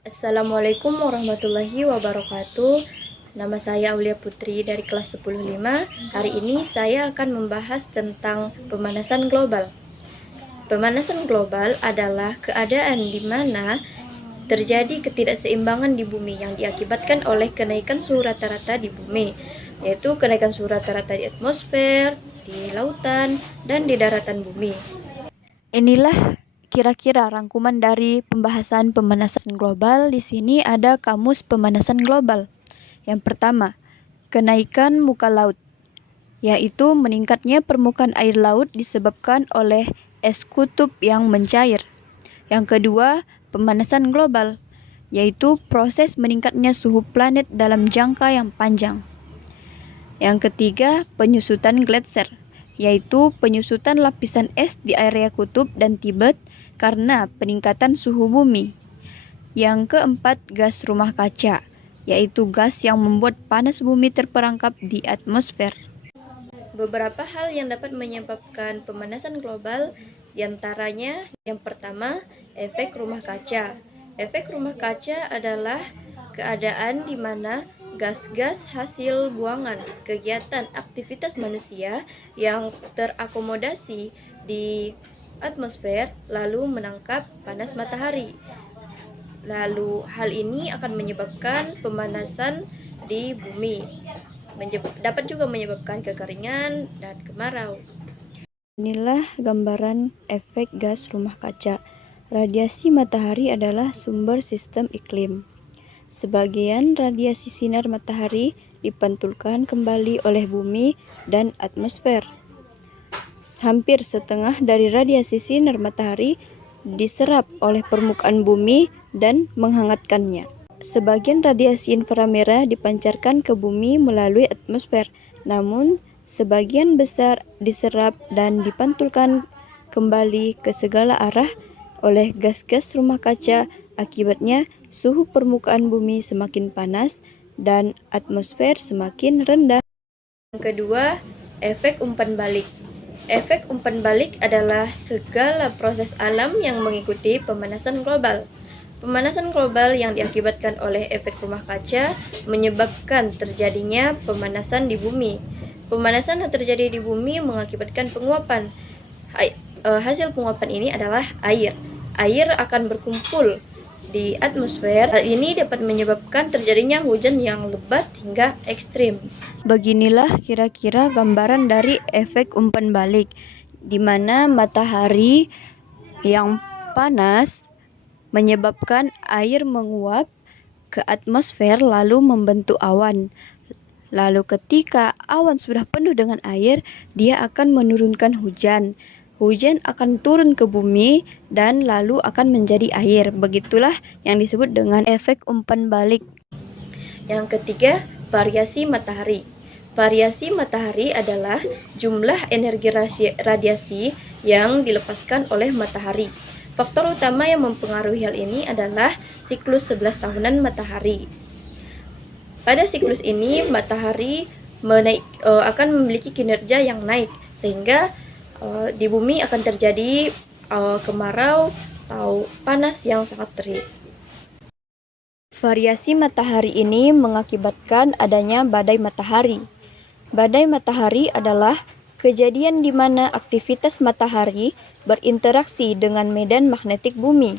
Assalamualaikum warahmatullahi wabarakatuh. Nama saya Aulia Putri dari kelas 10-5. Hari ini saya akan membahas tentang pemanasan global. Pemanasan global adalah keadaan di mana terjadi ketidakseimbangan di bumi yang diakibatkan oleh kenaikan suhu rata-rata di bumi, yaitu kenaikan suhu rata-rata di atmosfer, di lautan, dan di daratan bumi. Inilah kira-kira rangkuman dari pembahasan pemanasan global. Di sini ada kamus pemanasan global. Yang pertama, kenaikan muka laut, yaitu meningkatnya permukaan air laut disebabkan oleh es kutub yang mencair. Yang kedua, pemanasan global, yaitu proses meningkatnya suhu planet dalam jangka yang panjang. Yang ketiga, penyusutan gletser, yaitu penyusutan lapisan es di area kutub dan Tibet karena peningkatan suhu bumi. Yang keempat, gas rumah kaca, yaitu gas yang membuat panas bumi terperangkap di atmosfer. Beberapa hal yang dapat menyebabkan pemanasan global, diantaranya yang pertama, efek rumah kaca. Efek rumah kaca adalah keadaan di mana gas-gas hasil buangan kegiatan aktivitas manusia yang terakomodasi di atmosfer lalu menangkap panas matahari. Lalu hal ini akan menyebabkan pemanasan di bumi. Dapat juga menyebabkan kekeringan dan kemarau. Inilah gambaran efek gas rumah kaca. Radiasi matahari adalah sumber sistem iklim. Sebagian radiasi sinar matahari dipantulkan kembali oleh bumi dan atmosfer. Hampir setengah dari radiasi sinar matahari diserap oleh permukaan bumi dan menghangatkannya. Sebagian radiasi inframerah dipancarkan ke bumi melalui atmosfer, namun sebagian besar diserap dan dipantulkan kembali ke segala arah oleh gas-gas rumah kaca. Akibatnya, suhu permukaan bumi semakin panas dan atmosfer semakin rendah. Yang kedua, efek umpan balik. Efek umpan balik adalah segala proses alam yang mengikuti pemanasan global. Pemanasan global yang diakibatkan oleh efek rumah kaca menyebabkan terjadinya pemanasan di bumi. Pemanasan yang terjadi di bumi mengakibatkan penguapan. Hasil penguapan ini adalah air. Air akan berkumpul di atmosfer. Hal ini dapat menyebabkan terjadinya hujan yang lebat hingga ekstrim. Beginilah kira-kira gambaran dari efek umpan balik, di mana matahari yang panas menyebabkan air menguap ke atmosfer lalu membentuk awan. Lalu ketika awan sudah penuh dengan air, dia akan menurunkan hujan. Hujan akan turun ke bumi dan lalu akan menjadi air. Begitulah yang disebut dengan efek umpan balik. Yang ketiga, variasi matahari. Variasi matahari adalah jumlah energi radiasi yang dilepaskan oleh matahari. Faktor utama yang mempengaruhi hal ini adalah siklus 11 tahunan matahari. Pada siklus ini, matahari akan memiliki kinerja yang naik, sehingga di bumi akan terjadi kemarau atau panas yang sangat terik. Variasi matahari ini mengakibatkan adanya badai matahari. Badai matahari adalah kejadian di mana aktivitas matahari berinteraksi dengan medan magnetik bumi.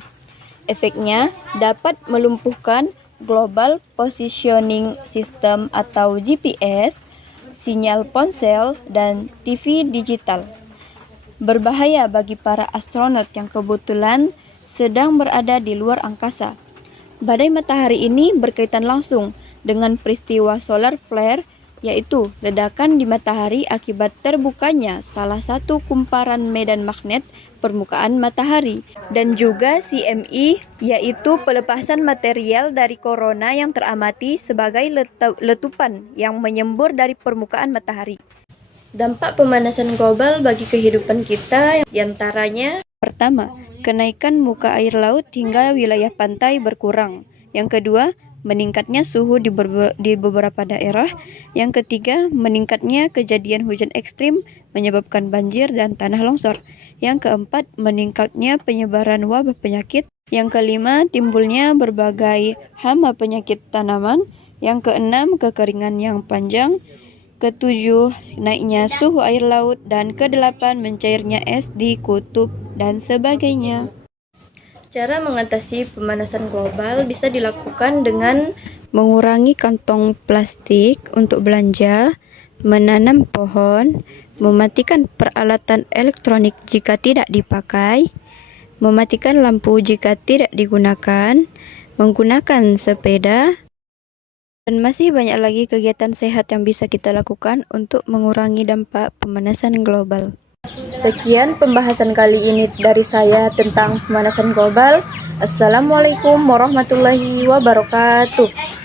Efeknya dapat melumpuhkan Global Positioning System atau GPS, sinyal ponsel, dan TV digital. Berbahaya bagi para astronot yang kebetulan sedang berada di luar angkasa. Badai matahari ini berkaitan langsung dengan peristiwa solar flare, yaitu ledakan di matahari akibat terbukanya salah satu kumparan medan magnet permukaan matahari, dan juga CME, yaitu pelepasan material dari korona yang teramati sebagai letupan yang menyembur dari permukaan matahari. Dampak pemanasan global bagi kehidupan kita diantaranya: pertama, kenaikan muka air laut hingga wilayah pantai berkurang. Yang kedua, meningkatnya suhu di beberapa daerah. Yang ketiga, meningkatnya kejadian hujan ekstrim menyebabkan banjir dan tanah longsor. Yang keempat, meningkatnya penyebaran wabah penyakit. Yang kelima, timbulnya berbagai hama penyakit tanaman. Yang keenam, kekeringan yang panjang. Ketujuh, naiknya suhu air laut. Dan kedelapan, mencairnya es di kutub dan sebagainya. Cara mengatasi pemanasan global bisa dilakukan dengan Mengurangi kantong plastik untuk belanja, menanam pohon, mematikan peralatan elektronik jika tidak dipakai, mematikan lampu jika tidak digunakan, menggunakan sepeda, dan masih banyak lagi kegiatan sehat yang bisa kita lakukan untuk mengurangi dampak pemanasan global. Sekian pembahasan kali ini dari saya tentang pemanasan global. Assalamualaikum warahmatullahi wabarakatuh.